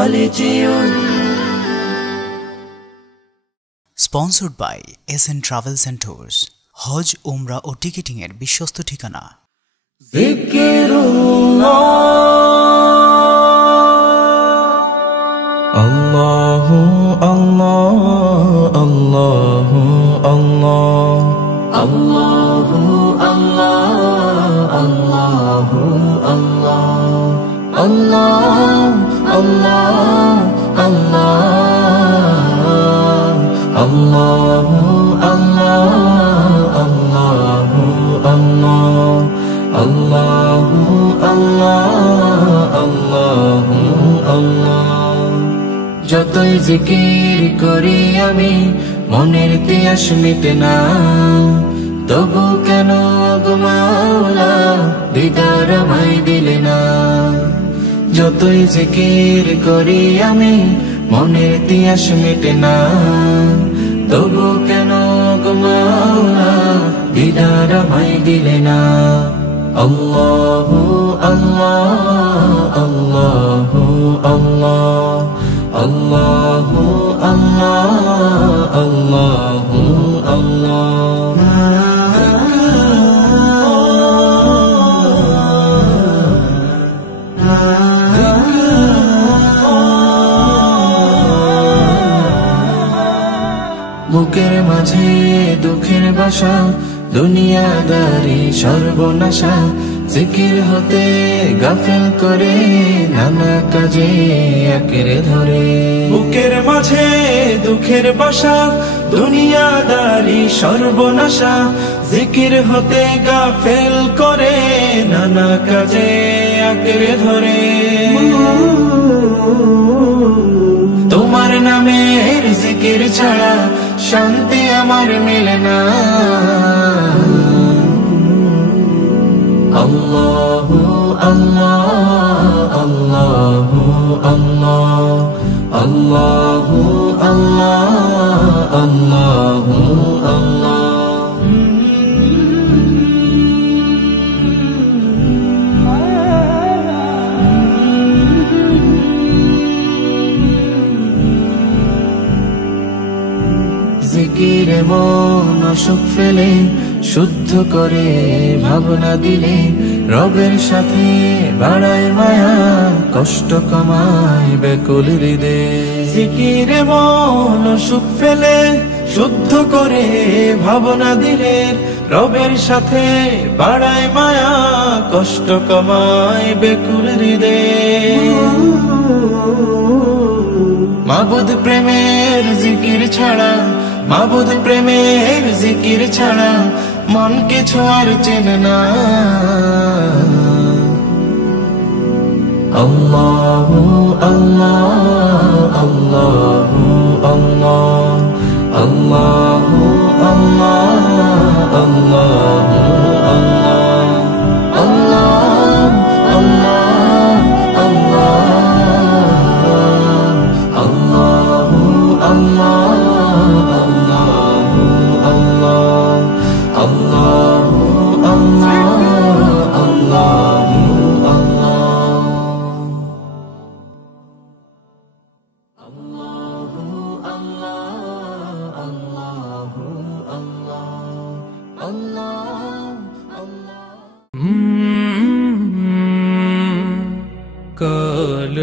Collegium. Sponsored by SN Travels and Tours. হজ, উমরা ও ticketing এর বিশ্বস্ত ঠিকানা। জিকিরুল্লাহ আল্লাহু আল্লাহ আল্লাহু আল্লাহ আল্লাহু আল্লাহ আল্লাহু আল্লাহ আল্লাহ আল্লাহ আল্লাহ আল্লাহু আল্লাহ আল্লাহু আল্লাহ আল্লাহু আল্লাহ আল্লাহু আল্লাহ। যতই জিকির করি আমি মনের তিয়াস মিটে না, তবু কেন গো মাওলা দিদার আমায় দিলে না। যতই জিকির করি আমি মনের তিয়াস মিটে না, তবু কেন গো মাওলা দিদার আমায় দিলে না। আল্লাহু আল্লাহ আল্লাহু আল্লাহ আল্লাহু আল্লাহ আল্লাহু আল্লাহ। বুকের মাঝে দুঃখের বাসা, দুনিয়াদারি সর্বনাশা, জিকির হতে গাফিল করে নানা কাজে আঁকড়ে ধরে। বুকের মাঝে দুঃখের বাসা, দুনিয়াদারি সর্বনাশা, জিকির হতে গাফিল করে নানা কাজে আঁকড়ে ধরে। তোমার নামের জিকির ছাড়া শান্তি আমার মেলে না। আল্লাহু আল্লাহ আল্লাহু আল্লাহ আল্লাহু আল্লাহ আল্লাহু আল্লাহ। জিকিরে মন সুখ ফেলে, শুদ্ধ করে ভাবনা দিলে, রবের সাথে বাড়ায় মায়া, কষ্ট কমায় ব্যাকুল হৃদয়ে। জিকিরে মন সুখ ফেলে, শুদ্ধ করে ভাবনা দিলে, রবের সাথে বাড়ায় মায়া, কষ্ট কমায় ব্যাকুল হৃদয়ে। মাবুদ প্রেমের জিকির ছাড়া, মাবুদ প্রেমের জিকির ছাড়া মন কিছু আর চেনে না। আল্লাহু আল্লাহ আল্লাহু আল্লাহ আল্লাহু আল্লাহ আল্লাহু আল্লাহ আল্লাহ আল্লাহ আল্লাহ আল্লাহু আল্লাহ কাল